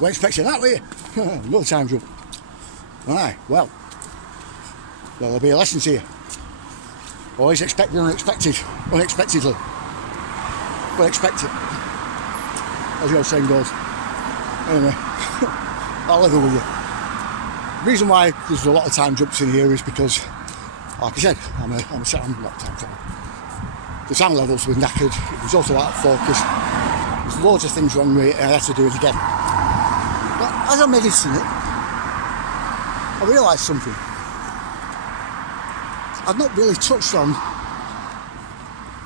weren't expecting that, were you? Another time jump. Alright, well, there'll be a lesson to you. Always expect the unexpectedly. But expect it. As the old saying goes. Anyway, I'll level with you. The reason why there's a lot of time jumps in here is because, like I said, I'm not time traveler. The sound levels were knackered, it was also out of focus. There's loads of things wrong with it and I had to do it again. But as I'm editing it, I realised something. I've not really touched on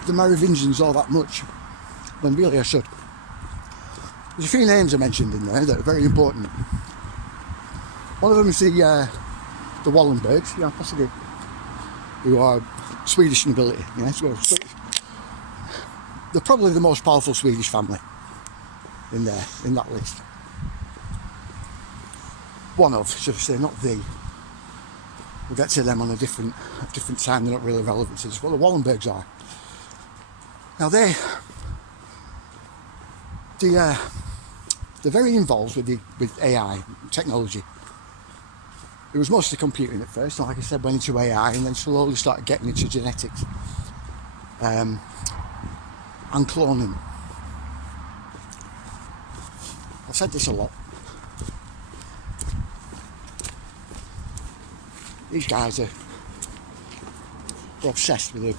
the Merovingians all that much, when really I should. There's a few names I mentioned in there that are very important. One of them is the Wallenbergs, yeah, possibly, who are Swedish nobility. Yeah, so they're probably the most powerful Swedish family in there, in that list. One of, should I say, not the. We'll get to them on a different time. They're not really relevant to this. What the Wallenbergs are. Now they're very involved with AI technology. It was mostly computing at first, and like I said, went into AI, and then slowly started getting into genetics and cloning. I've said this a lot. These guys are obsessed with their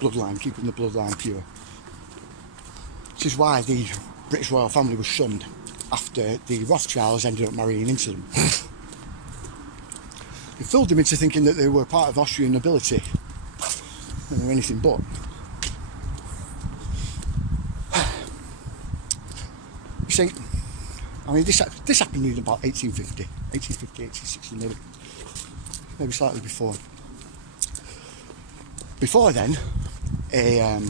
bloodline, keeping the bloodline pure. Which is why the British royal family was shunned after the Rothschilds ended up marrying into them. It fooled them into thinking that they were part of Austrian nobility, and they were anything but. You see, I mean, this happened in about 1850, 1860 maybe slightly before. Before then, a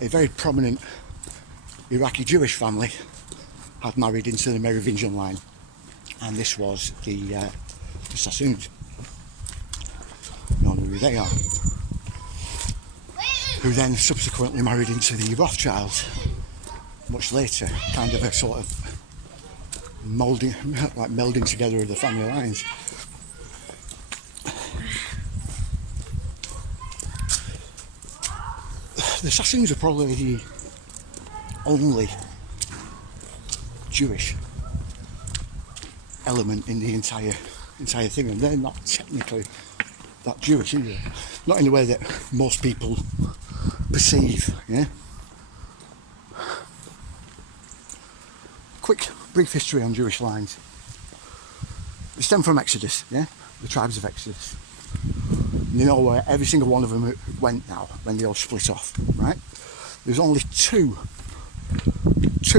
very prominent Iraqi Jewish family had married into the Merovingian line, and this was the Sassoons. You all know who they are. Who then subsequently married into the Rothschilds much later, kind of a sort of melding together of the family lines. The Sassoons are probably the only Jewish element in the entire thing, and they're not technically that Jewish either. Not in the way that most people perceive, yeah? Quick, brief history on Jewish lines. They stem from Exodus, yeah? The tribes of Exodus. You know where every single one of them went now, when they all split off, right? There's only two,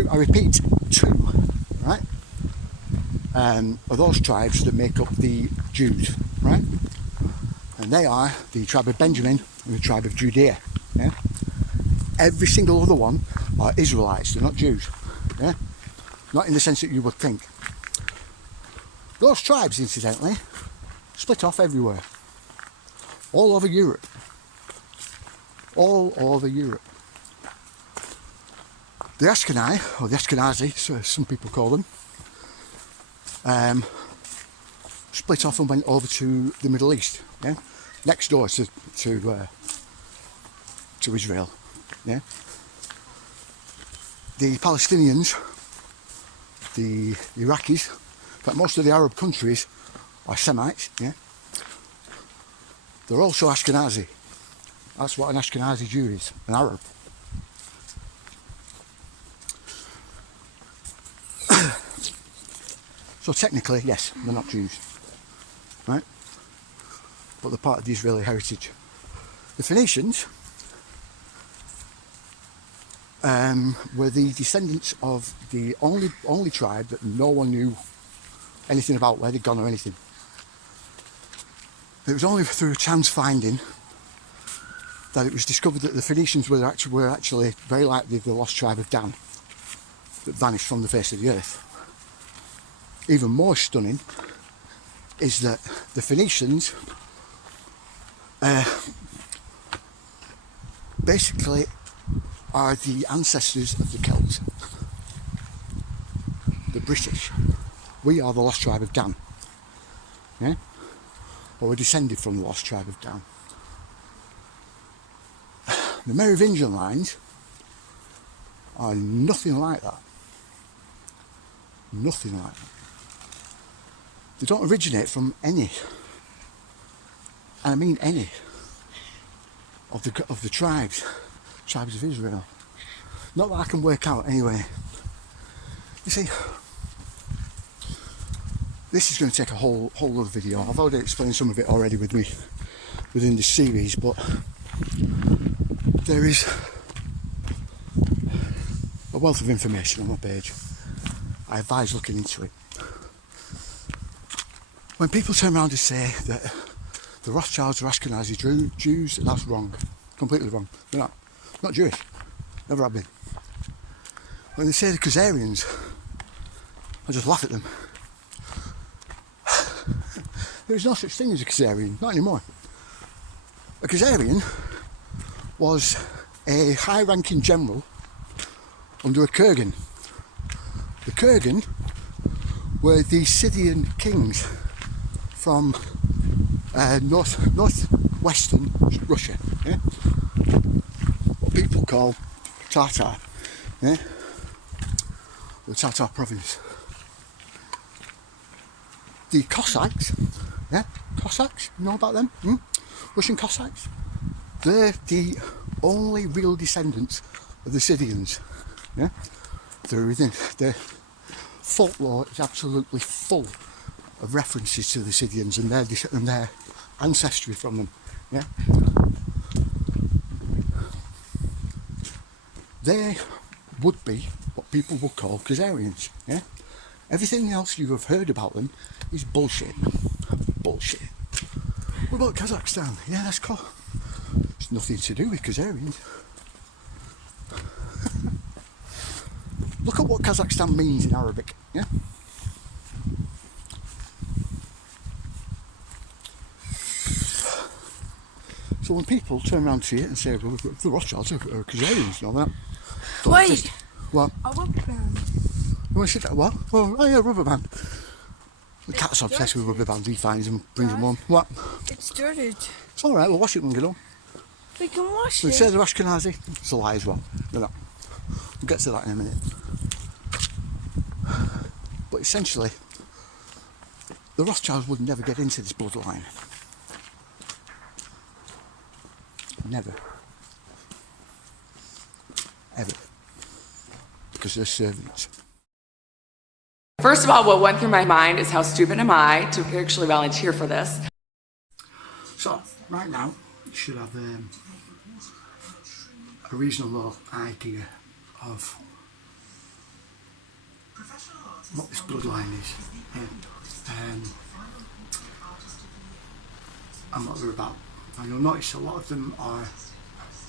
I repeat, two, right? Of those tribes that make up the Jews, right? And they are the tribe of Benjamin and the tribe of Judea, yeah? Every single other one are Israelites, they're not Jews, yeah? Not in the sense that you would think. Those tribes, incidentally, split off everywhere. All over Europe. All over Europe. The Ashkenazi, or the Ashkenazi, so some people call them, split off and went over to the Middle East, yeah? Next door to Israel, yeah? The Palestinians, the Iraqis, in fact most of the Arab countries are Semites, yeah? They're also Ashkenazi. That's what an Ashkenazi Jew is, an Arab. So technically, yes, they're not Jews, right? But they're part of the Israeli heritage. The Phoenicians were the descendants of the only tribe that no one knew anything about, where they'd gone or anything. It was only through a chance finding that it was discovered that the Phoenicians were actually very likely the lost tribe of Dan that vanished from the face of the earth. Even more stunning is that the Phoenicians basically are the ancestors of the Celts. British. We are the lost tribe of Dan. Yeah? Or we're descended from the lost tribe of Dan. The Merovingian lines are nothing like that. Nothing like that. They don't originate from any, and I mean any, of the tribes of Israel. Not that I can work out anyway. You see, this is going to take a whole other video. I've already explained some of it already with me within this series, but there is a wealth of information on my page. I advise looking into it. When people turn around and say that the Rothschilds are Ashkenazi Jews, that's wrong. Completely wrong. They're not Jewish. Never have been. When they say the Canaries, I just laugh at them. There is no such thing as a Canaries, not anymore. A Canaries was a high-ranking general under a kurgan. The kurgan were the Scythian kings from northwestern Russia, yeah? What people call Tatar, yeah? The Tatar province. The Cossacks, yeah? Cossacks, you know about them? Russian Cossacks? They're the only real descendants of the Scythians, yeah? Their folklore is absolutely full of references to the Scythians and their ancestry from them. Yeah, they would be what people would call Canaries. Yeah, everything else you have heard about them is bullshit. Bullshit. What about Kazakhstan? Yeah, that's cool. It's nothing to do with Canaries. Look at what Kazakhstan means in Arabic. Yeah. So when people turn around to you and say, well, the Rothschilds are Canaries and all that. Wait! What? A rubber band. You want to sit there? What? Oh yeah, rubber band. The cat's obsessed with rubber bands. He finds them, brings them home. What? It's dirty. It's alright, we'll wash it when we get home. We can wash They it. say they're Ashkenazi. It's a lie as well. They're not. We'll get to that in a minute. But essentially, the Rothschilds would never get into this bloodline. Never. Ever. Because they're servants. First of all, what went through my mind is how stupid am I to actually volunteer for this. So, right now, you should have a reasonable idea of what this bloodline is, and what they're about. And you'll notice a lot of them are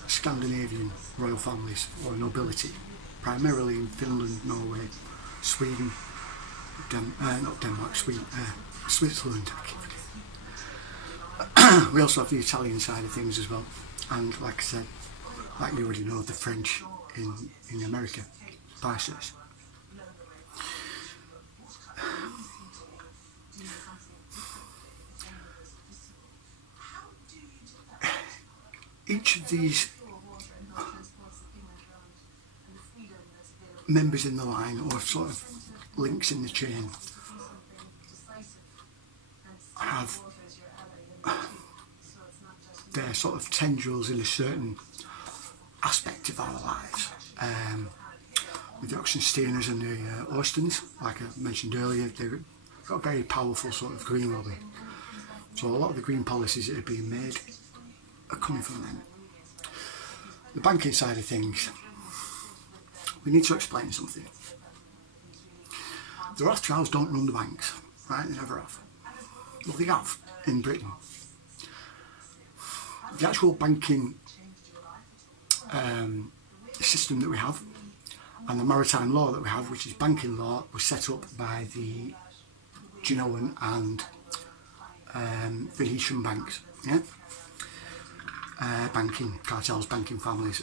Scandinavian royal families or nobility, primarily in Finland, Norway, Sweden, not Denmark, Sweden, Switzerland. We also have the Italian side of things as well, and like I said, like you already know, the French in America, biceps. Each of these members in the line, or sort of links in the chain, have their sort of tendrils in a certain aspect of our lives. With the Oxensteiners and the Austins, like I mentioned earlier, they've got a very powerful sort of green lobby. So a lot of the green policies that are being made are coming from them. The banking side of things, we need to explain something. The Rothschilds don't run the banks, right? They never have. Well, they have in Britain. The actual banking system that we have and the maritime law that we have, which is banking law, was set up by the Genoan and Venetian banks, yeah? Banking cartels, banking families.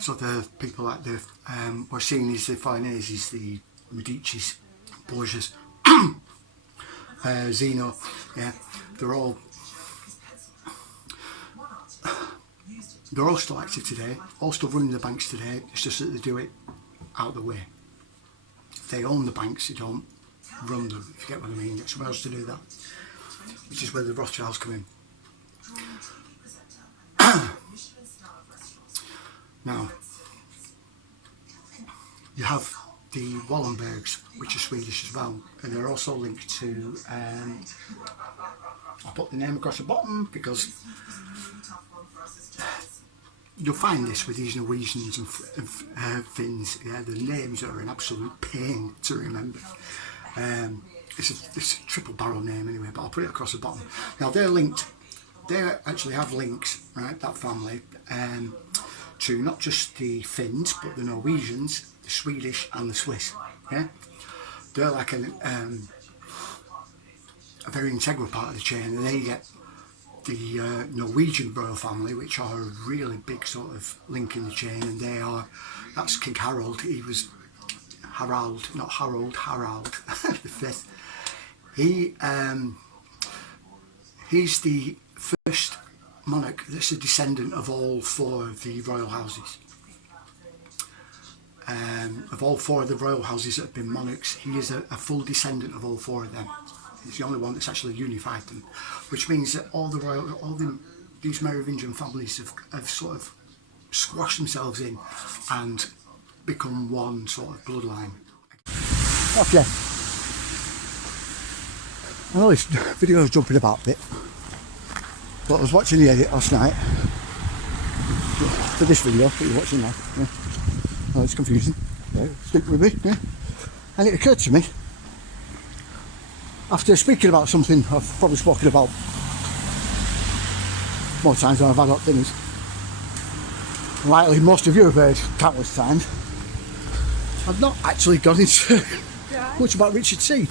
So the people that we're seeing is the Farneses, the Medicis, Borgias, Zeno, yeah, they're all still active today, all still running the banks today. It's just that they do it out of the way. They own the banks, they don't run them, if you get what I mean. Get someone else to do that, which is where the Rothschilds come in. Now, you have the Wallenbergs, which are Swedish as well, and they're also linked to, I'll put the name across the bottom because you'll find this with these Norwegians and Finns, yeah, the names are an absolute pain to remember. It's a triple barrel name anyway, but I'll put it across the bottom. Now they're linked, they actually have links, right, that family, to not just the Finns, but the Norwegians, the Swedish and the Swiss, yeah? They're like a very integral part of the chain, and they get the Norwegian royal family, which are a really big sort of link in the chain, and that's King Harald. He was Harald, not Harold, Harald the fifth. He's the first monarch that's a descendant of all four of the royal houses. Of all four of the royal houses that have been monarchs, he is a full descendant of all four of them. He's the only one that's actually unified them, which means that these Merovingian families have sort of squashed themselves in and become one sort of bloodline. Okay. I know this video is jumping about a bit, but I was watching the edit last night for this video that you're watching now. Yeah. Oh, it's confusing. Yeah, stick with me. Yeah. And it occurred to me, after speaking about something I've probably spoken about more times than I've had at dinners, likely most of you have heard countless times, I've not actually gone into much about Richard C.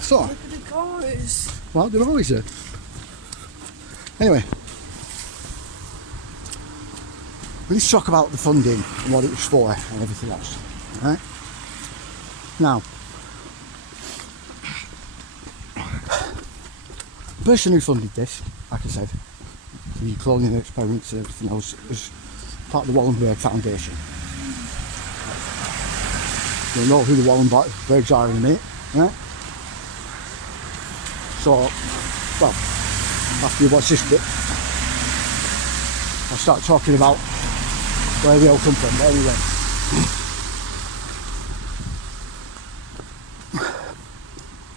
So, Look at the cars. well, they're always there. Anyway, we need to talk about the funding and what it was for and everything else. Right? Now, the person who funded this, like I said, the cloning experiments and everything else, was part of the Wallenberg Foundation. You'll know who the Wallenbergs are in a minute, right? So, well, after you watch this bit, I'll start talking about where they all come from. But anyway,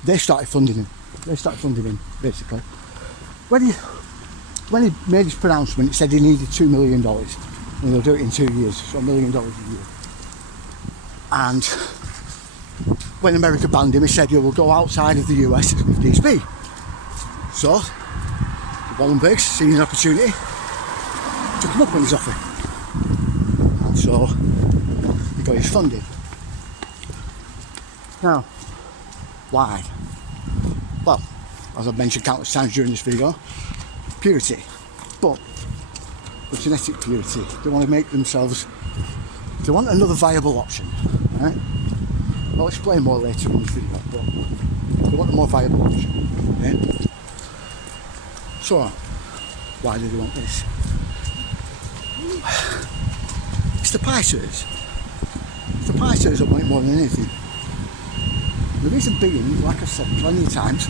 they started funding him. Basically. When he made his pronouncement, he said he needed $2 million, and they'll do it in 2 years, so $1 million a year. And when America banned him, he said, "You will go outside of the US if needs be." So the Wallenbergs, seeing an opportunity, took him up on his offer, and so he got his funding. Now, why? Well, as I've mentioned countless times during this video, purity, but the genetic purity. They want to make themselves, they want another viable option, right? I'll explain more later in this video, but they want a more viable option, right? So, why do they want this? It's the Pisces. It's the Pisces that want it more than anything. The reason being, like I've said plenty of times,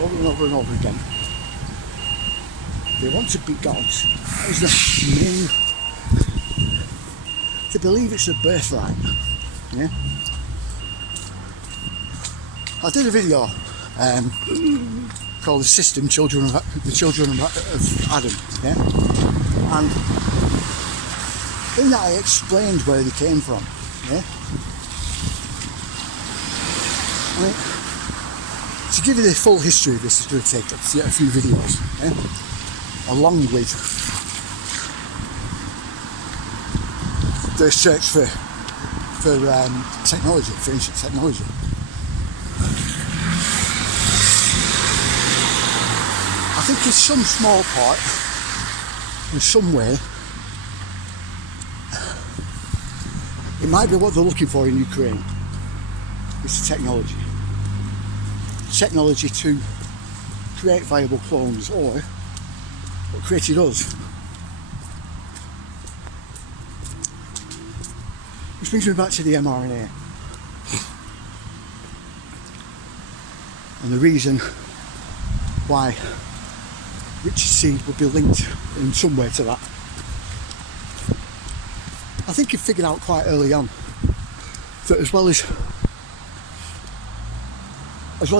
over and over and over again, they want to be gods. That is the main. They believe it's a birthright. Yeah. I did a video called "The System: the Children of Adam." Yeah. And in that I explained where they came from. Yeah. I mean, to give you the full history of this is going to take a few videos, yeah? Along with the search for technology, for ancient technology. I think in some small part, in some way, It might be what they're looking for in Ukraine. It's the technology. Technology to create viable clones, or what created us. Which brings me back to the mRNA. And the reason why Richard Seed would be linked in some way to that. I think he figured out quite early on that as well as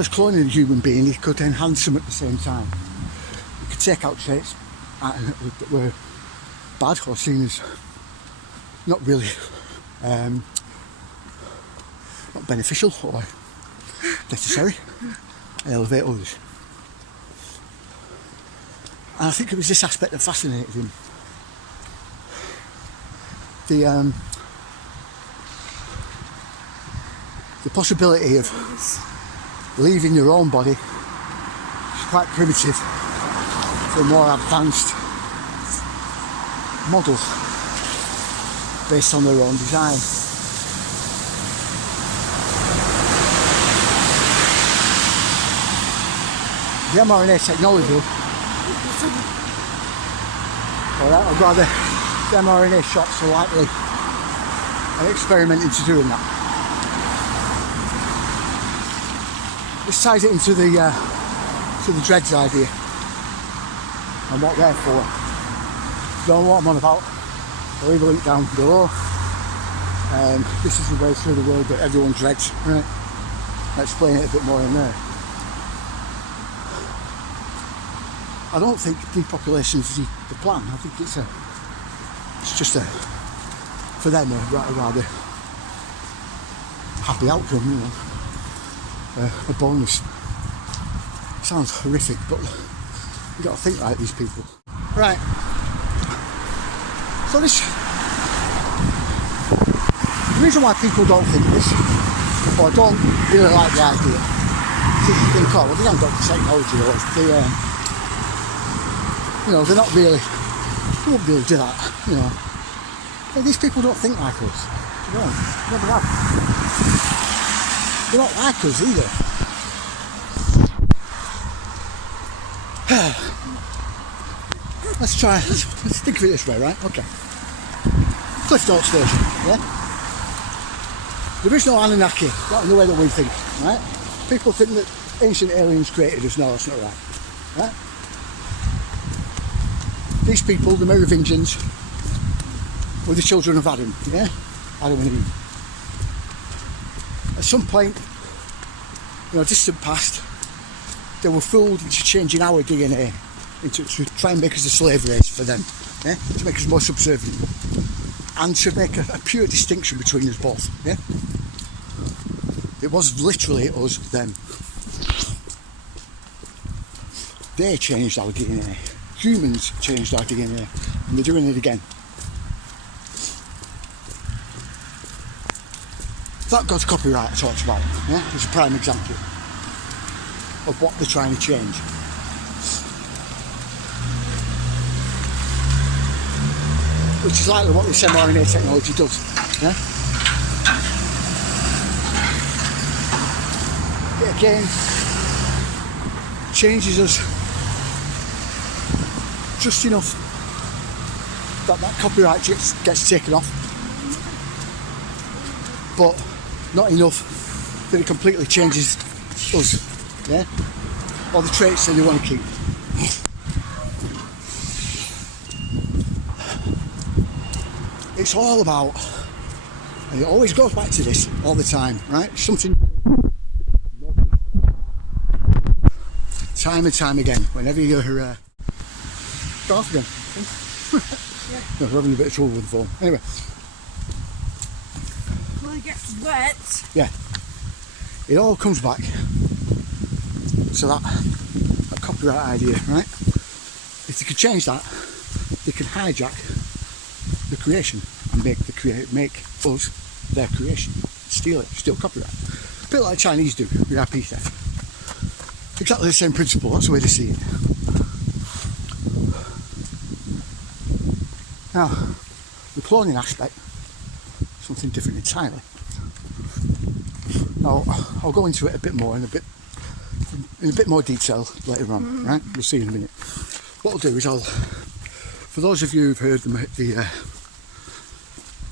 cloning a human being, he could enhance them at the same time. He could take out traits that were bad or seen as not really not beneficial or necessary, and elevate others. And I think it was this aspect that fascinated him. The possibility of leaving your own body is quite primitive for more advanced models based on their own design. The mRNA technology, or rather the mRNA shots are likely experimenting to doing that. This ties it into the Dreads idea and what they're for. If you don't know what I'm on about, I'll leave a link down below. This is the way through the world that everyone dreads, right? I'll explain it a bit more in there. I don't think depopulation is the plan. I think it's just for them a rather happy outcome, you know. A bonus. Sounds horrific, but you've got to think like these people. Right. So the reason why people don't think this, or don't really like the idea, is they think, oh, well, they haven't got the technology, or they're not really, they won't really do that, you know. But these people don't think like us. They don't. Never have. They're not like us either. Let's think of it this way, right? Okay. Cliff Notes version, yeah? There is no Anunnaki, not in the way that we think, right? People think that ancient aliens created us. No, that's not right. Right? These people, the Merovingians, were the children of Adam, yeah? Adam and Eve. At some point, distant past, they were fooled into changing our DNA to try and make us a slave race for them, yeah? To make us more subservient and to make a pure distinction between us both, yeah? It was literally us, them. They changed our DNA. Humans changed our DNA, and they're doing it again. That God's copyright I talked about, yeah, is a prime example of what they're trying to change. Which is likely what this mRNA technology does, yeah? It again changes us just enough that copyright gets taken off, but not enough that it completely changes us, yeah? Or the traits that you want to keep. It's all about, and it always goes back to this all the time, right? Something time and time again, whenever you're go off again. No, we're having a bit of trouble with the phone. Anyway. Well, it gets wet. Yeah. It all comes back to that copyright idea, right? If they could change that, they can hijack the creation and make us their creation. Steal it, steal copyright. A bit like Chinese do with IP theft. Exactly the same principle, that's the way they see it. Now, the cloning aspect something different entirely. Now, I'll go into it a bit more in a bit more detail later on, right? We'll see in a minute. What I'll do is for those of you who've heard the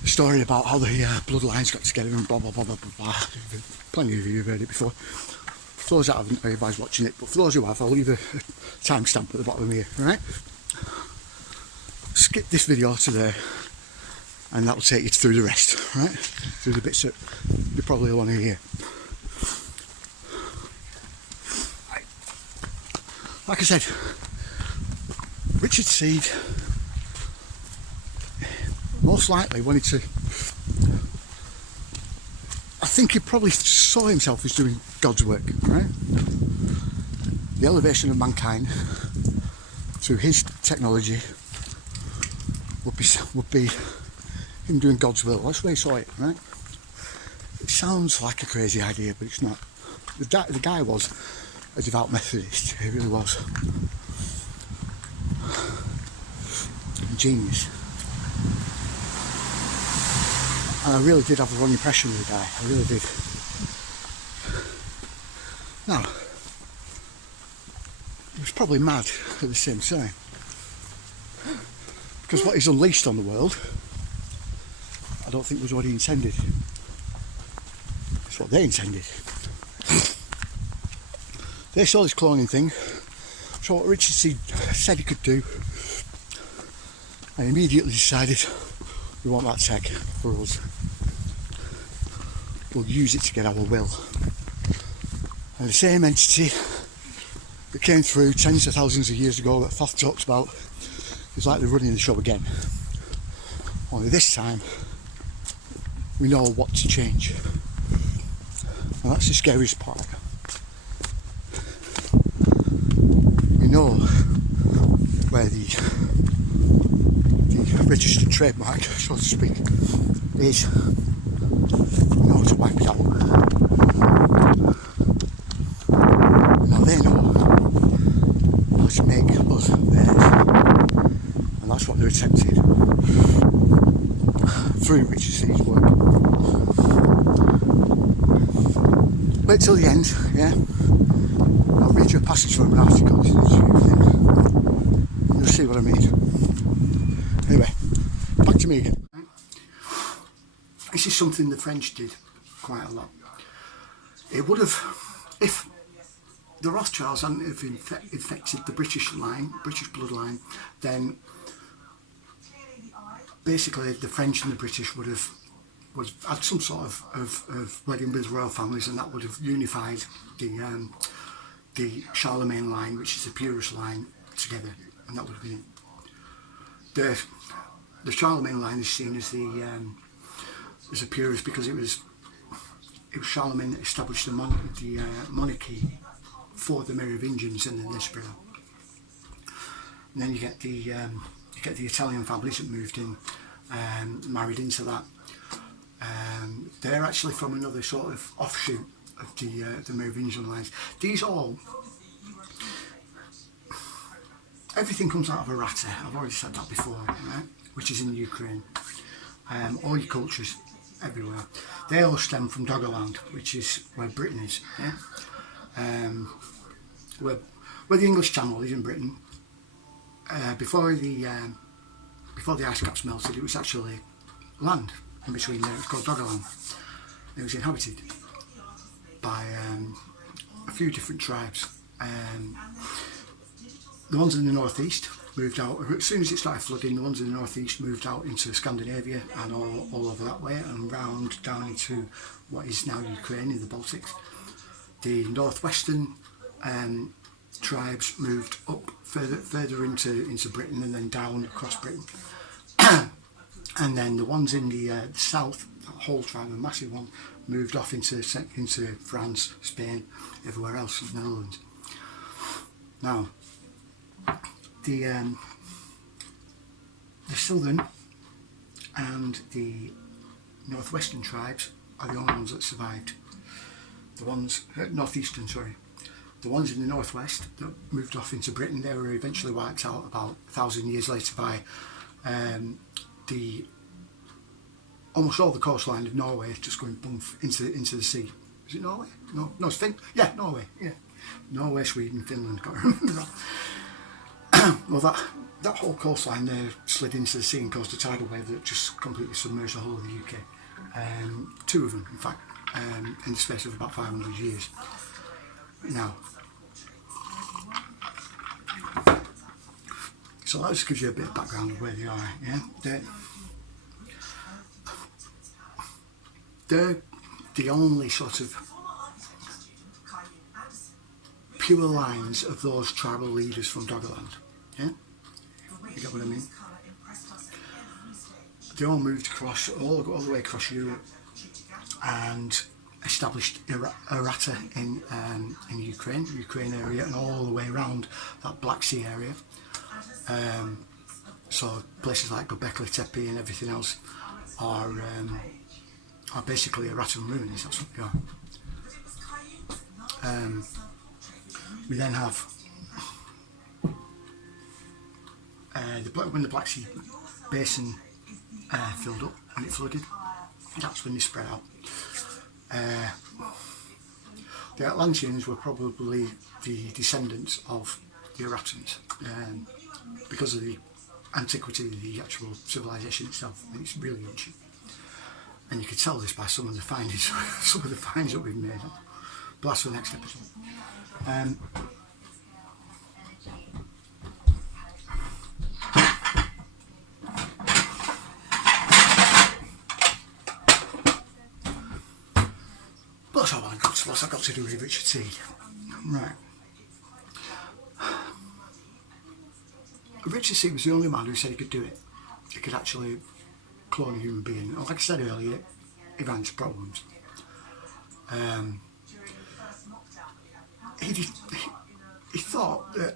story about how the Bloodlines got together and blah blah blah blah blah blah, plenty of you have heard it before. For those that haven't, I advise watching it, but for those who have, I'll leave a timestamp at the bottom here, right? Skip this video to there, and that will take you through the rest, right? Through the bits that you probably want to hear. Like I said, Richard Seed most likely wanted to, I think he probably saw himself as doing God's work, right? The elevation of mankind through his technology would be him doing God's will. That's the way he saw it, right? It sounds like a crazy idea, but it's not. The guy was a devout Methodist, he really was. Genius. And I really did have the wrong impression of the guy, I really did. Now, he was probably mad at the same time, because what he's unleashed on the world, I don't think was what he intended. It's what they intended. They saw this cloning thing, saw what Richard Seed said he could do, and immediately decided, we want that tech for us. We'll use it to get our will. And the same entity that came through tens of thousands of years ago that Thoth talks about is like they're running the show again. Only this time, we know what to change. And that's the scariest part. We know where the registered trademark, so to speak, is. We know to wipe it out. Now they know how to make us theirs, and that's what they're attempting through Richard Seed's work. Wait till the end, yeah? I'll read you a passage from an article. You'll see what I mean. Anyway, back to me again. This is something the French did quite a lot. It would have, if the Rothschilds hadn't have infected the British bloodline, then basically the French and the British would have had some sort of wedding with royal families, and that would have unified the Charlemagne line, which is the purest line, together, and that would have been it. The Charlemagne line is seen as the purest because it was Charlemagne that established the monarchy for the Merovingians and then the spread out. And then you get the Italian families that moved in, married into that. They're actually from another sort of offshoot of the Merovingian lines. These all, everything comes out of Arata. I've already said that before, right? Which is in Ukraine. All your cultures everywhere, they all stem from Doggerland, which is where Britain is. Yeah? Where the English Channel is in Britain. Before the ice caps melted, it was actually land in between there. It's called Doggerland. It was inhabited by a few different tribes. The ones in the northeast moved out, as soon as it started flooding, the ones in the northeast moved out into Scandinavia and all over that way and round down into what is now Ukraine in the Baltics. The northwestern tribes moved up further into Britain and then down across Britain. And then the ones in the south, that whole tribe, a massive one, moved off into France, Spain, everywhere else, in the Netherlands. Now, the southern and the northwestern tribes are the only ones that survived. The ones, northeastern, sorry. The ones in the northwest that moved off into Britain, they were eventually wiped out about 1,000 years later by the almost all the coastline of Norway just going bump into the sea. Is it Norway? No, it's Finland. Yeah, Norway. Yeah, Norway, Sweden, Finland. Can't remember that. Well, that whole coastline there slid into the sea and caused a tidal wave that just completely submerged the whole of the UK. 2 of them, in fact, in the space of about 500 years. Now, so that just gives you a bit of background of where they are. Yeah, they're the only sort of pure lines of those tribal leaders from Doggerland. Yeah, you get what I mean? They all moved across, all the way across Europe, and established errata in Ukraine area, and all the way around that Black Sea area. So places like Göbekli Tepe and everything else are basically errata and ruins. That's what they are. We then have when the Black Sea basin filled up and it flooded, that's when they spread out. The Atlanteans were probably the descendants of the Eratans, because of the antiquity of the actual civilization itself. It's really ancient, and you can tell this by some of the findings, some of the finds that we've made. But that's for the next episode. What's that got to do with Richard Seed? Right. Richard Seed was the only man who said he could do it. He could actually clone a human being. And like I said earlier, he ran into problems. He thought that,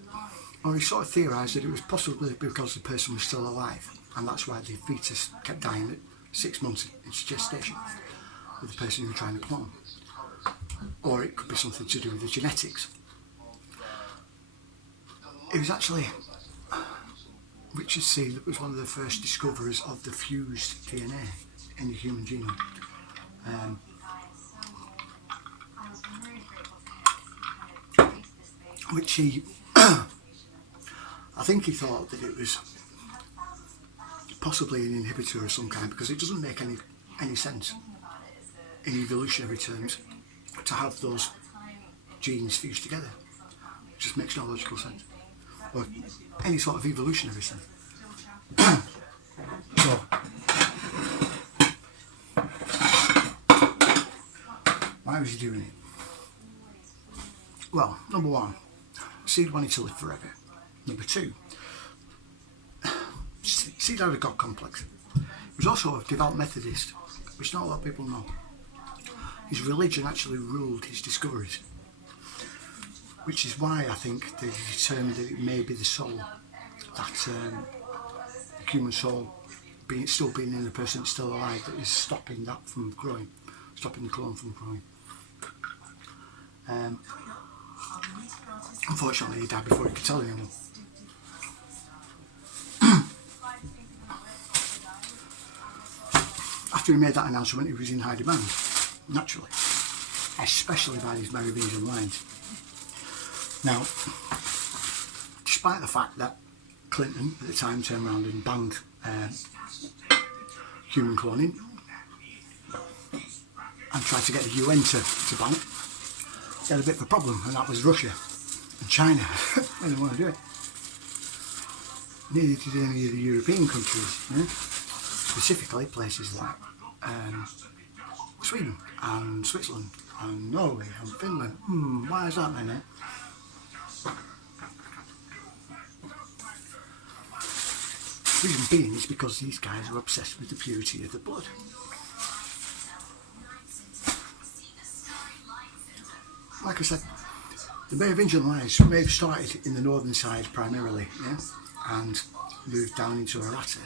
or he sort of theorised that it was possibly because the person was still alive, and that's why the fetus kept dying at 6 months into gestation with the person who was trying to clone. Or it could be something to do with the genetics. It was actually Richard Seed that was one of the first discoverers of the fused DNA in the human genome. Which he, I think he thought that it was possibly an inhibitor of some kind, because it doesn't make any sense in evolutionary terms to have those genes fused together. It just makes no logical sense, or any sort of evolutionary sense. So, why was he doing it? Well, number one, Seed wanted to live forever. Number two, Seed had a God complex. He was also a devout Methodist, which not a lot of people know. His religion actually ruled his discoveries, which is why I think they determined that it may be the soul, that the human soul, still being in a person that's still alive, that is stopping that from growing, stopping the clone from growing. Unfortunately, he died before he could tell anyone. After he made that announcement, he was in high demand, naturally, especially by these Merovingian lines. Now, despite the fact that Clinton at the time turned around and banned human cloning and tried to get the UN to ban it, he had a bit of a problem, and that was Russia and China. They didn't want to do it. Neither did any of the European countries, specifically places like Sweden and Switzerland and Norway and Finland. Why is that then, eh? The reason being is because these guys are obsessed with the purity of the blood. Like I said, the Merovingian lines may have started in the northern side primarily, and moved down into Errata,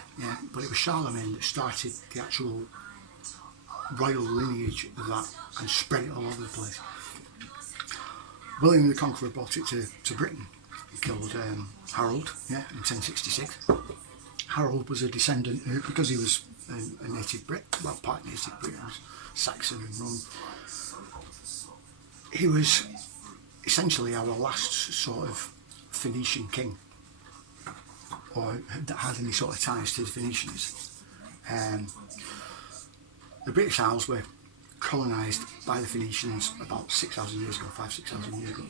but it was Charlemagne that started the actual royal lineage of that and spread it all over the place. William the Conqueror brought it to Britain. He killed Harold, in 1066. Harold was a descendant, because he was a native Brit, well, part native Brit, he was Saxon and Rum. He was essentially our last sort of Phoenician king, or that had any sort of ties to the Phoenicians. The British Isles were colonised by the Phoenicians about 6,000 years ago, 6,000 years ago.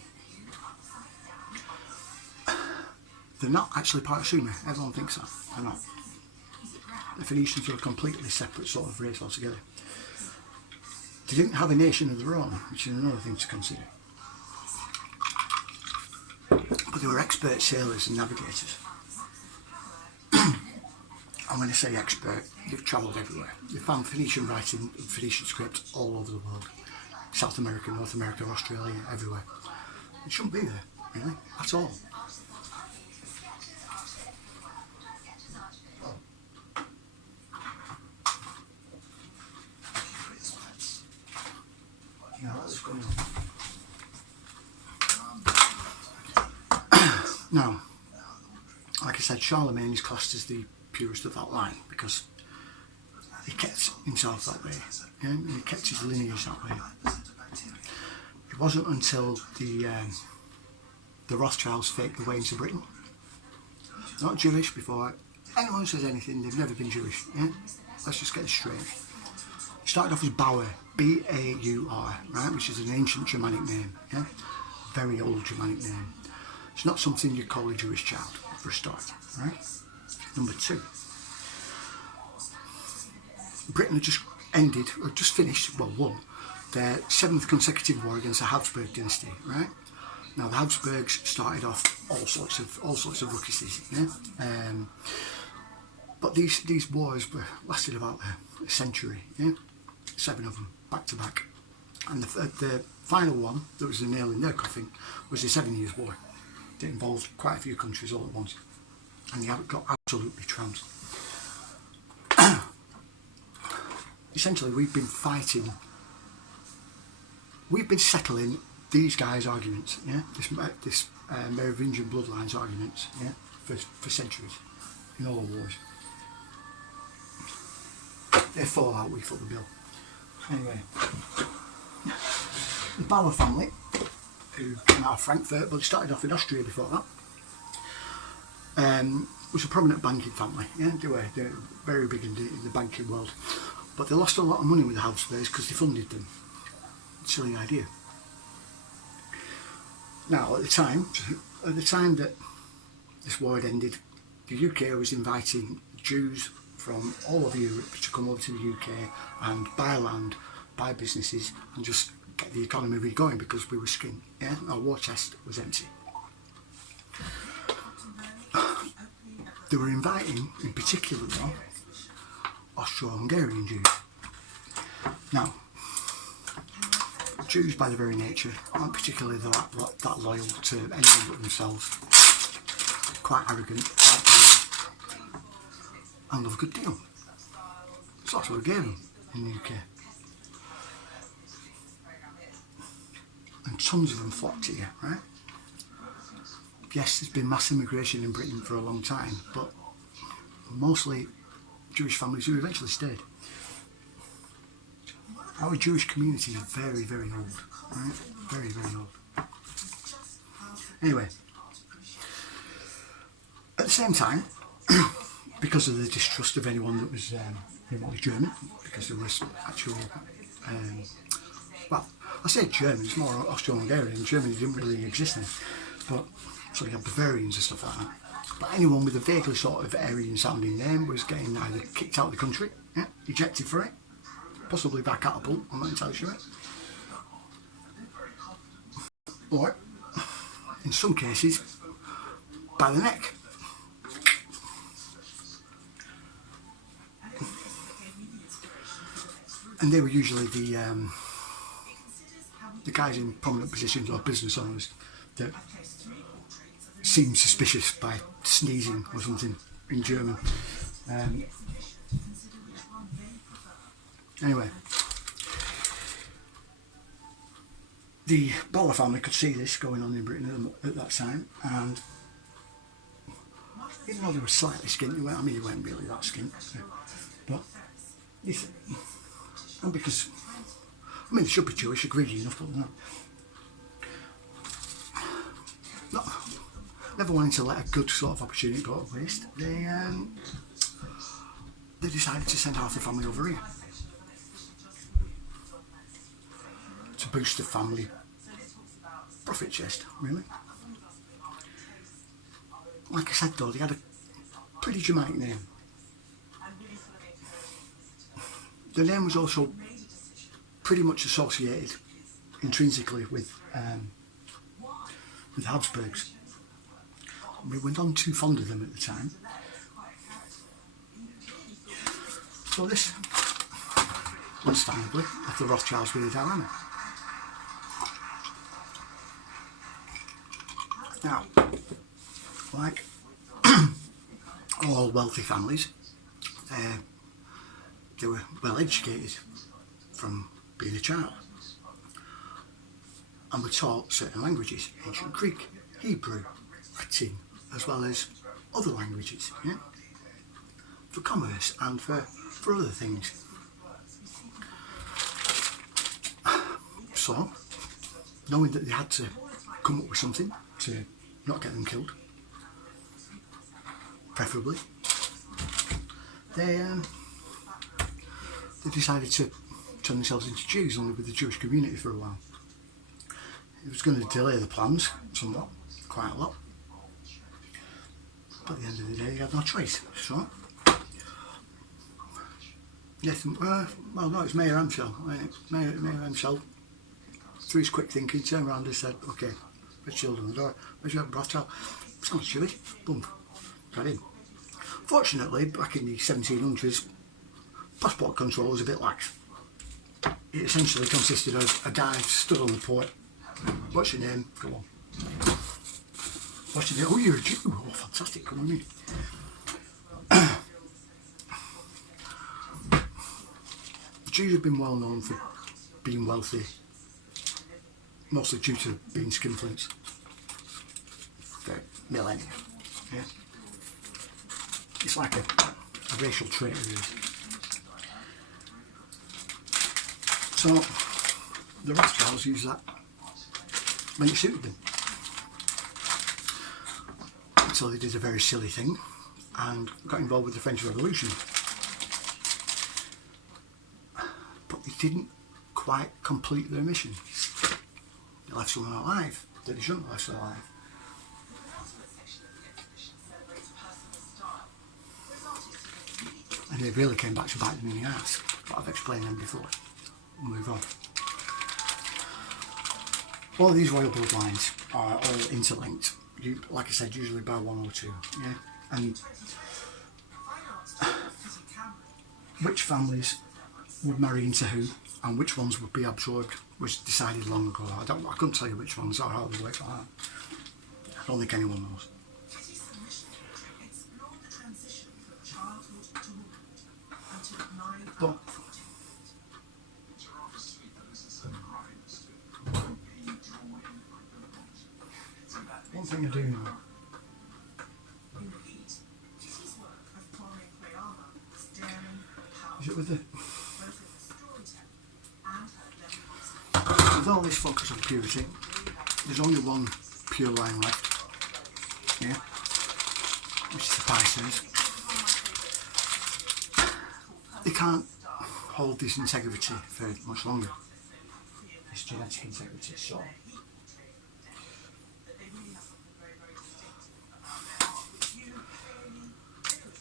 They're not actually part of Sumer, everyone thinks so, they're not. The Phoenicians were a completely separate sort of race altogether. They didn't have a nation of their own, which is another thing to consider. But they were expert sailors and navigators. And when I say expert, they've travelled everywhere. They found Phoenician writing and Phoenician script all over the world. South America, North America, Australia, everywhere. It shouldn't be there, really, at all. Yeah, that's going on. Now, like I said, Charlemagne is classed as the purest of that line because he kept himself that way, yeah? And he kept his lineage that way. It wasn't until the Rothschilds faked their way into Britain. Not Jewish before anyone says anything, they've never been Jewish. Yeah? Let's just get it straight. It started off as Bauer, B-A-U-R, right, which is an ancient Germanic name, yeah? Very old Germanic name. It's not something you call a Jewish child, for a start, right? Number two, Britain had just ended, or just finished, well, won their 7th consecutive war against the Habsburg dynasty, right? Now the Habsburgs started off all sorts of ruckuses, yeah. But these wars lasted about a century, yeah. 7 of them, back to back, and the final one that was the nail in their coffin was the 7 Years' War. It involved quite a few countries all at once, and they got absolutely trounced. Essentially, we've been settling these guys' arguments, yeah, this Merovingian bloodlines arguments, yeah, for centuries, in all the wars. They fall out, we foot the bill. Anyway, the Bauer family, who came out of Frankfurt, but started off in Austria before that, was a prominent banking family. Yeah, they were very big in the banking world, but they lost a lot of money with the Habsburgs because they funded them. Silly idea. Now, at the time that this war had ended, the UK was inviting Jews from all over Europe to come over to the UK and buy land, buy businesses, and just get the economy re-going because we were skint. Yeah, our war chest was empty. They were inviting, in particular, though, Austro-Hungarian Jews. Now, Jews, by their very nature, aren't particularly that loyal to anyone but themselves. Quite arrogant, quite loyal, and love a good deal. So that's what we gave them in the UK. And tons of them flocked here, right? Yes, there's been mass immigration in Britain for a long time, but mostly Jewish families who eventually stayed. Our Jewish community is very, very old, right? Very, very old. Anyway, at the same time, because of the distrust of anyone that was German, because there was actual, well, I say German, it's more Austro-Hungarian. Germany didn't really exist then, but so you have Bavarians and stuff like that. But anyone with a vaguely sort of Aryan sounding name was getting either kicked out of the country, yeah, ejected for it, possibly by catapult, I'm not entirely sure. Or, in some cases, by the neck. And they were usually the guys in prominent positions or business owners that seemed suspicious by sneezing or something in German. Anyway, the Bauer family could see this going on in Britain at that time, and even though they were slightly skint, I mean, they weren't really that skint, but And because, I mean, they should be Jewish, they're greedy enough, but they're not. Never wanting to let a good sort of opportunity go to waste, they decided to send half the family over here to boost the family profit chest, really. Like I said though, they had a pretty dramatic name. The name was also pretty much associated intrinsically with Habsburgs. We weren't on too fond of them at the time. So this, understandably, left the Rothschilds with a dilemma. Now, like all wealthy families, they were well educated from being a child and were taught certain languages, ancient Greek, Hebrew, Latin, as well as other languages, yeah? For commerce and for other things. So, knowing that they had to come up with something to not get them killed, preferably, they decided to turn themselves into Jews and live with the Jewish community for a while. It was going to delay the plans somewhat, quite a lot. But at the end of the day, they had no choice. So, Nathan, well, no, it's Mayor Amschel. Mayor Amschel, through his quick thinking, turned around and said, okay, where's children on the door? Where's your Rothschild? Sounds Jewish. Boom. Got in. Fortunately, back in the 1700s, passport control was a bit lax. It essentially consisted of a guy stood on the port. What's your name? Go on. What's your name? Oh, you're a Jew. Oh, fantastic. Come on in. The Jews have been well known for being wealthy, mostly due to being skinflints for millennia. Yeah? It's like a racial trait, really. So the Rothschilds used that when it suited them. So they did a very silly thing and got involved with the French Revolution. But they didn't quite complete their mission. They left someone alive that they shouldn't have left alive. And it really came back to bite them in the ass. But I've explained them before. We'll move on. All of these royal bloodlines are all interlinked. Like I said, usually by one or two. Yeah. And which families would marry into who and which ones would be absorbed was decided long ago. I couldn't tell you which ones or how they work like that. I don't think anyone knows. But one thing I do know is that with all this focus on purity, there's only one pure line left, yeah, which is the Pisces. They can't hold this integrity for much longer, this genetic integrity, so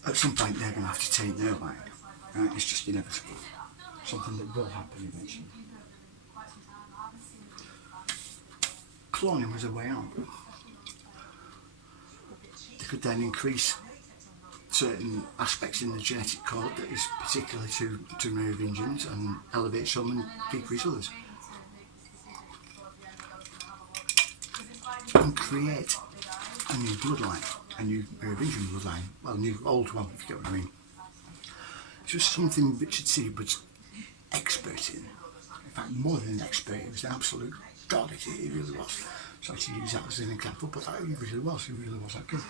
at some point they're going to have to take their line, right? It's just inevitable, something that will happen eventually. Cloning was a way out. They could then increase certain aspects in the genetic code that is particular to Merovingians and elevate some and decrease others. And create a new bloodline, a new Merovingian bloodline, well, a new old one, if you get what I mean. It's just something Richard C. was expert in. In fact, more than an expert, he was an absolute god, he really was. So to use that as an example, but he really was that good.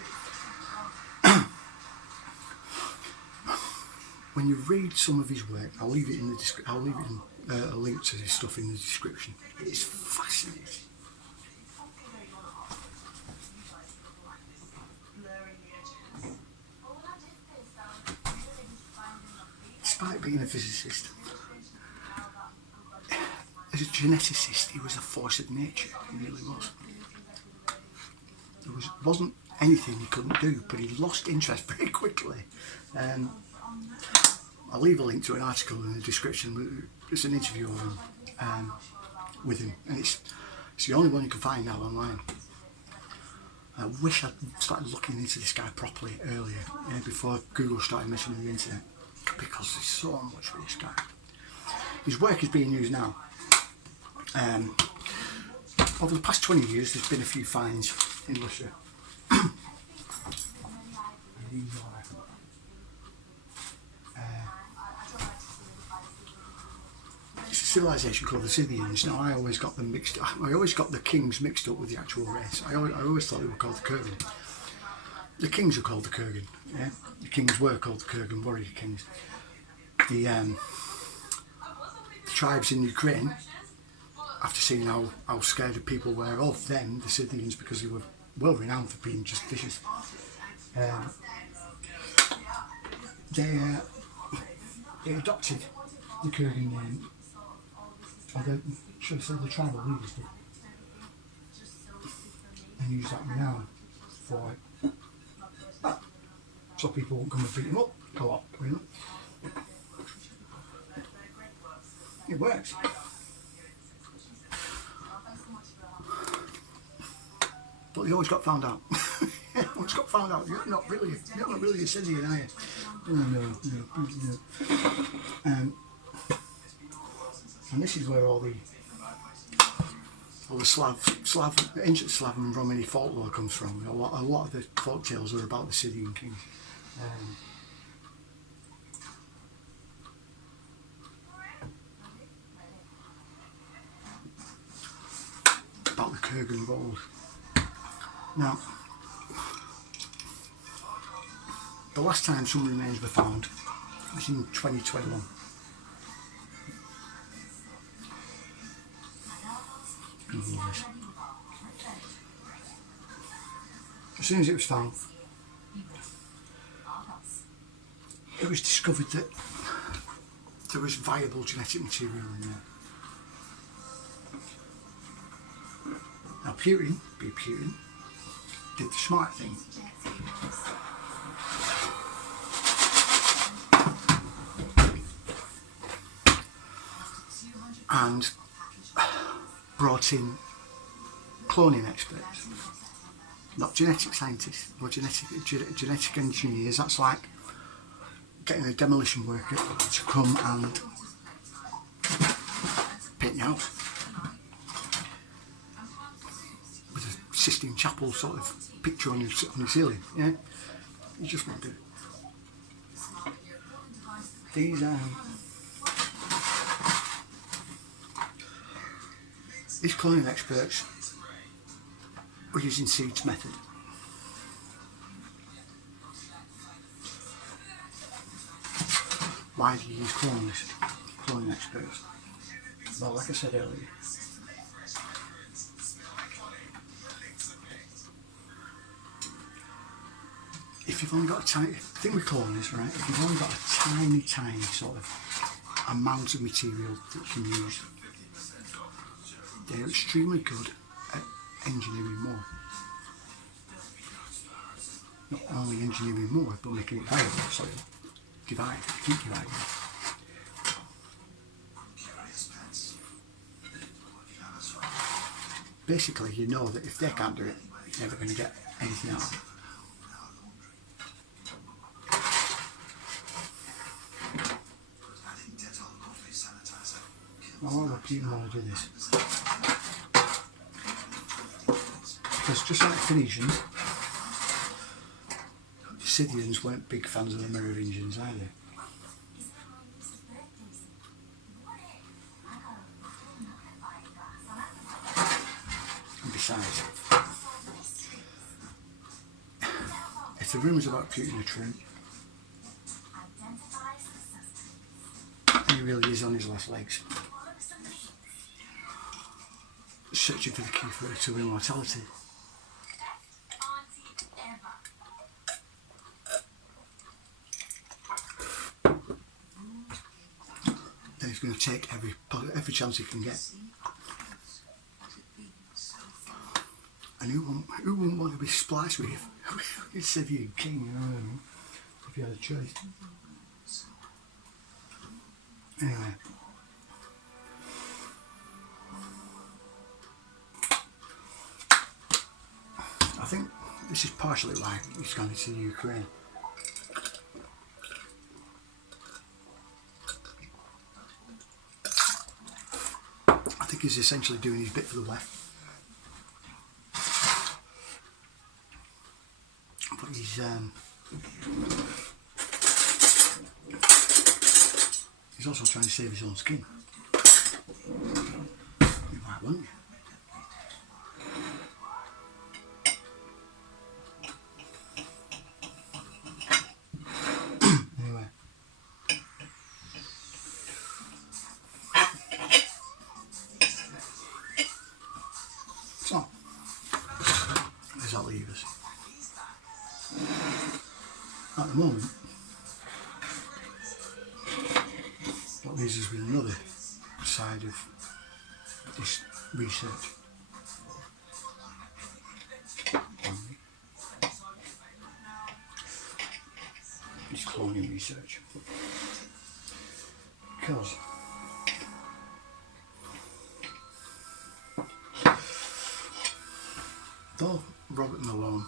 when you read some of his work, I'll leave it in the I'll leave it in a link to his stuff in the description. It's fascinating. Despite being a physicist, as a geneticist, he was a force of nature. He really was. There wasn't anything he couldn't do, but he lost interest very quickly. I'll leave a link to an article in the description. It's an interview of him, with him, and it's the only one you can find now online. I wish I'd started looking into this guy properly earlier, before Google started messing with the internet, because there's so much for this guy. His work is being used now. Over the past 20 years, there's been a few finds in Russia. It's a civilization called the Scythians. Now, I always got them mixed. I always got the kings mixed up with the actual race. I always thought they were called the Kurgan. The kings are called the Kurgan. Yeah, the kings were called the Kurgan warrior kings. The tribes in Ukraine, after seeing how scared the people were of them, the Scythians, because they were well renowned for being just vicious, they adopted the Kurgan name, or should I say the tribal leaders did, and used that renown for it, so people won't come and beat them up, co-op, really. It works. But you always got found out. Always got found out. You're not really a Scythian, are you? No. And this is where all the ancient Slav and Romani folklore comes from. A lot of the folk tales are about the Scythian kings. About the Kurgan of old. Now, the last time some remains were found was in 2021. As soon as it was found, it was discovered that there was viable genetic material in there. Now Putin, did the smart thing. And brought in cloning experts, not genetic scientists or genetic engineers. That's like getting a demolition worker to come and paint your house with a Sistine Chapel sort of picture on your ceiling. Yeah, you just won't do it. These cloning experts were using seeds method. Why do you use cloning experts? Well, like I said earlier, if you've only got a tiny, the thing with cloning is, right, if you've only got a tiny sort of amount of material that you can use, they're extremely good at engineering more. Not only engineering more, but making it viable, so keep dividing. Basically, you know that if they can't do it, you're never going to get anything out of it. Now, why would people want to do this? Because just like the Phoenicians, the Scythians weren't big fans of the Merovingians either. And besides, if the rumours about Putin are true, he really is on his last legs, searching for the key to immortality. Then he's going to take every chance he can get. And who wouldn't want to be spliced with you? Said you're king, you know what I mean? If you had a choice. Anyway. I think this is partially why he's gone into Ukraine. I think he's essentially doing his bit for the left. But he's also trying to save his own skin. You might, wouldn't you? Anyway. So, where's that leave us? At the moment, that leaves us with another side of this research. This cloning research. Because though Robert Malone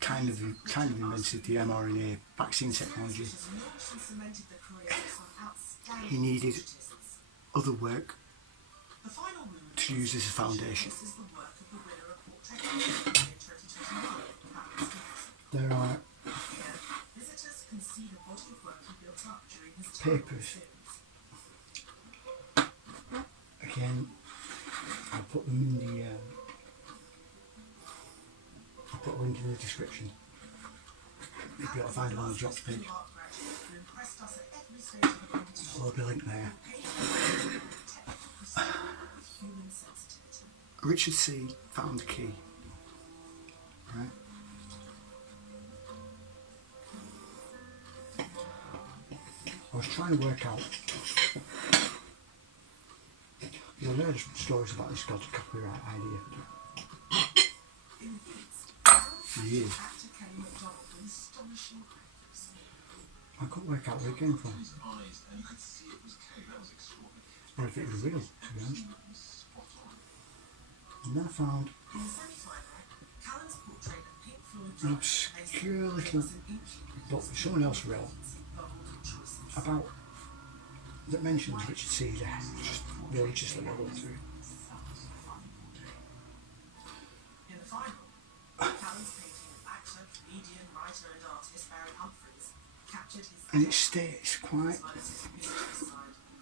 kind of invented the mRNA vaccine technology, he needed other work to use as a foundation. There are papers, again, I'll put them in the I'll put a link in the description. You'll be able to find them on the jobs page. There'll be a link there. Richard C. found the key, right? I was trying to work out, I've heard stories about this God's copyright idea for years. I couldn't work out where it came from, or if it was real, to be honest. And then I found an obscure little book that someone else wrote about, that mentions Richard C. just religiously all the way through. And it states quite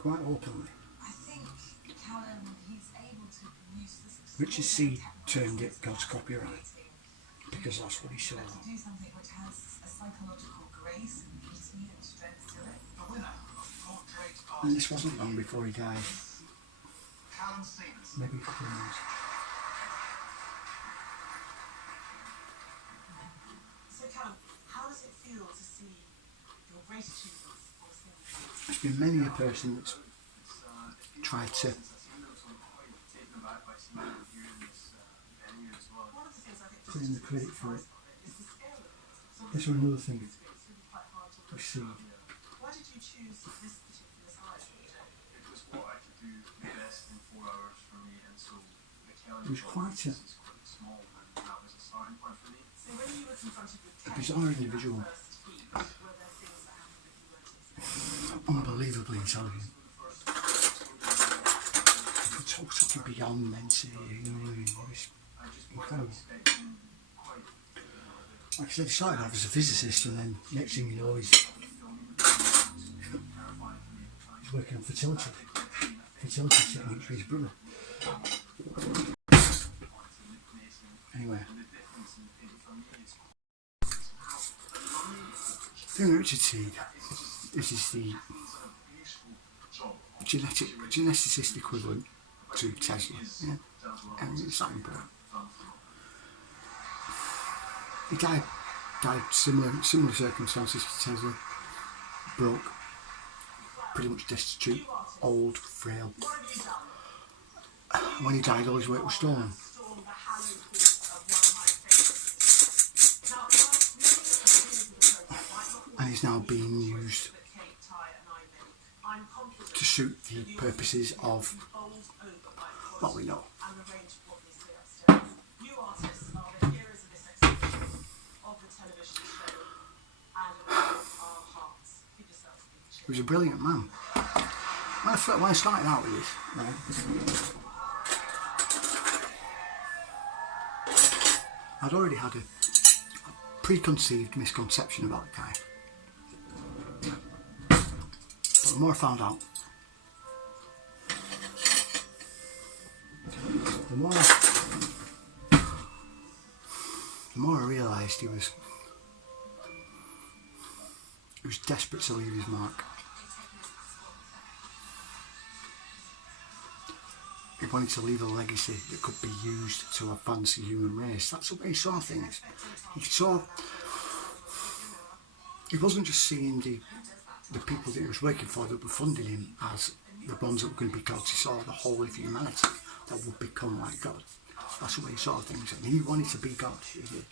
openly, Richard C. termed it God's copyright because that's what he saw. And this wasn't long before he died. Maybe a couple of months. So Callum, how does it feel to see your great achievements? There's been many a person that's tried to put in the credit for it. This was another thing we see. Why did you choose this particular site? It was what I could do best in 4 hours for me, and so It was quite small, and that was a starting point for me. So when you were confronted with a bizarre individual, were there things that happened that you weren't expecting? unbelievably intelligent. Totally beyond mental, you know what I mean? It was incredible. Like I said, he started off as a physicist, and then next thing you know, he's working on fertility techniques for his brother. Anyway, thing Richard seed, this is the geneticist equivalent to Tesla, yeah, and it's that important. He died similar circumstances to Tesla, broke, pretty much destitute, old, frail. When he died, all his weight was stolen. And he's now being used to suit the purposes of what we know. He was a brilliant man. When I started out with this, right, I'd already had a preconceived misconception about the guy. But the more I found out, the more I realised he was desperate to leave his mark. He wanted to leave a legacy that could be used to advance the human race. That's the way he saw things. He wasn't just seeing the people that he was working for that were funding him as the ones that were going to be gods. He saw the whole of humanity that would become like God. That's the way he saw things, and he wanted to be God. He did.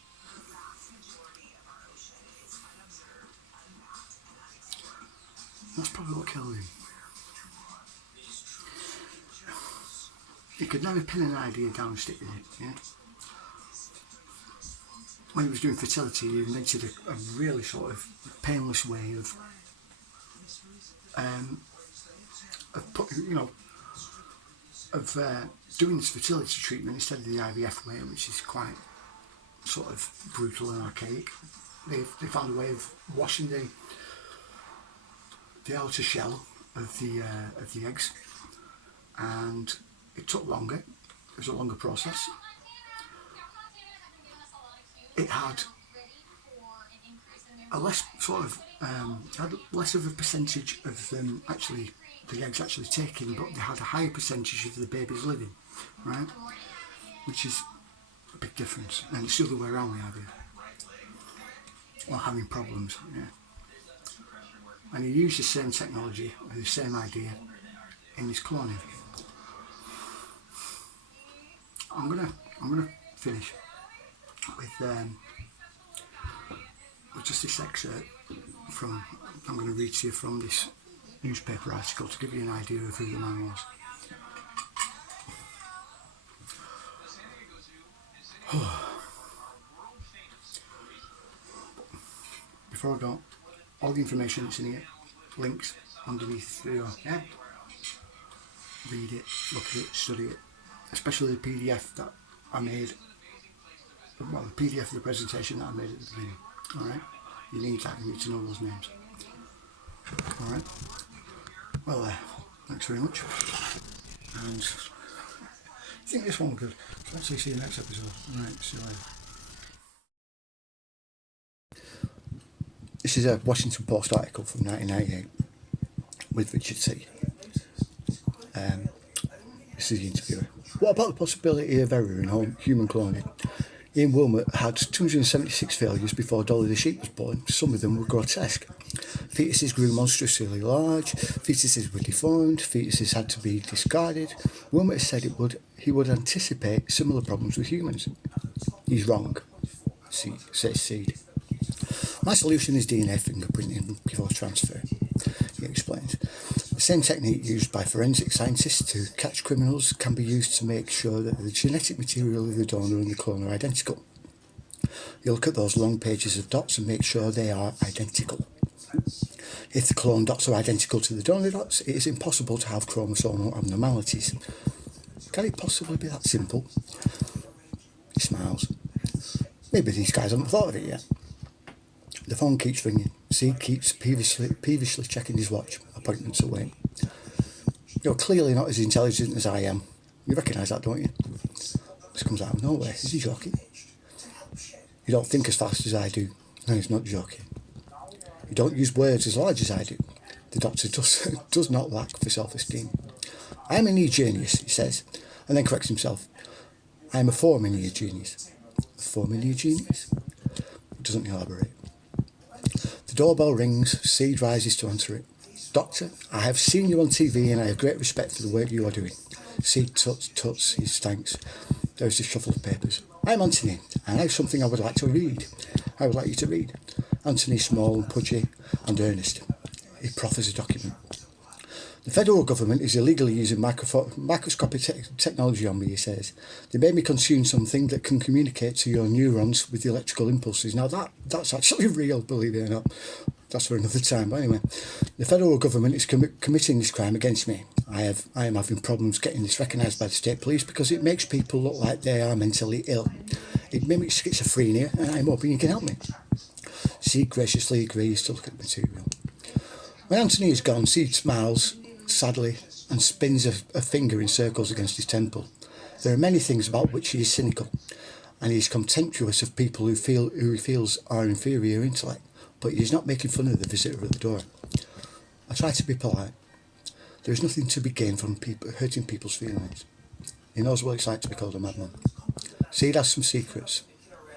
That's probably what killed him. He could never pin an idea down and stick with it, yeah? When he was doing fertility, he invented a really sort of painless way of doing this fertility treatment instead of the IVF way, which is quite sort of brutal and archaic. They found a way of washing the outer shell of the eggs, and it took longer. It was a longer process. It had a less sort of had less of a percentage of them actually, the eggs actually taken, but they had a higher percentage of the babies living, right? Which is a big difference, and it's the other way around with IVF. Or having problems, yeah. And he used the same technology, the same idea in his cloning. I'm gonna finish with just this excerpt from. I'm going to read to you from this newspaper article to give you an idea of who the man was. Before I go, all the information that's in here, links underneath the video, yeah? Read it, look at it, study it, especially the PDF that I made, well, the PDF of the presentation that I made at the beginning, alright? You need that, you need to know those names. Alright? Well, thanks very much, and I think this one was good, so let's see you next episode. Alright, see you later. This is a Washington Post article from 1998 with Richard C. This is the interviewer. What about the possibility of error in human cloning? Ian Wilmot had 276 failures before Dolly the sheep was born. Some of them were grotesque. Fetuses grew monstrously large, fetuses were deformed, fetuses had to be discarded. Wilmot said he would anticipate similar problems with humans. He's wrong, says Seed. My solution is DNA fingerprinting before transfer, he explains. The same technique used by forensic scientists to catch criminals can be used to make sure that the genetic material of the donor and the clone are identical. You look at those long pages of dots and make sure they are identical. If the clone dots are identical to the donor dots, it is impossible to have chromosomal abnormalities. Can it possibly be that simple? He smiles. Maybe these guys haven't thought of it yet. The phone keeps ringing. Seed keeps peevishly checking his watch. Appointments away. You're clearly not as intelligent as I am. You recognise that, don't you? This comes out of nowhere. Is he joking? You don't think as fast as I do. No, he's not joking. You don't use words as large as I do. The doctor does not lack for self-esteem. I am a new genius, he says, and then corrects himself. I am a former new genius. A former new genius? He doesn't elaborate. The doorbell rings. Seed rises to answer it. Doctor, I have seen you on TV and I have great respect for the work you are doing. Seed tuts, he thanks. There is a shuffle of papers. I'm Anthony, and I have something I would like to read. I would like you to read. Anthony, small and pudgy and earnest. He proffers a document. The federal government is illegally using microscopic technology on me, he says. They made me consume something that can communicate to your neurons with the electrical impulses. Now that's actually real, believe it or not. That's for another time. But anyway, the federal government is committing this crime against me. I am having problems getting this recognised by the state police because it makes people look like they are mentally ill. It mimics schizophrenia, and I'm hoping you can help me. Seed graciously agrees to look at the material. When Anthony is gone, Seed smiles sadly and spins a finger in circles against his temple. There are many things about which he is cynical, and he is contemptuous of people who he feels are inferior intellect, but he is not making fun of the visitor at the door. I try to be polite. There is nothing to be gained from hurting people's feelings. He knows what it's like to be called a madman. Seed has some secrets.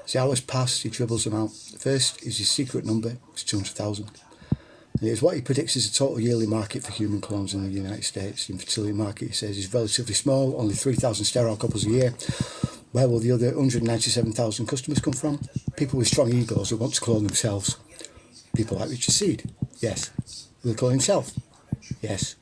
As the hours pass, he dribbles them out. The first is his secret number, it's 200,000. And it is what he predicts is the total yearly market for human clones in the United States. The infertility market, he says, is relatively small, only 3,000 sterile couples a year. Where will the other 197,000 customers come from? People with strong egos who want to clone themselves. People like Richard Seed? Yes. Will he clone himself? Yes.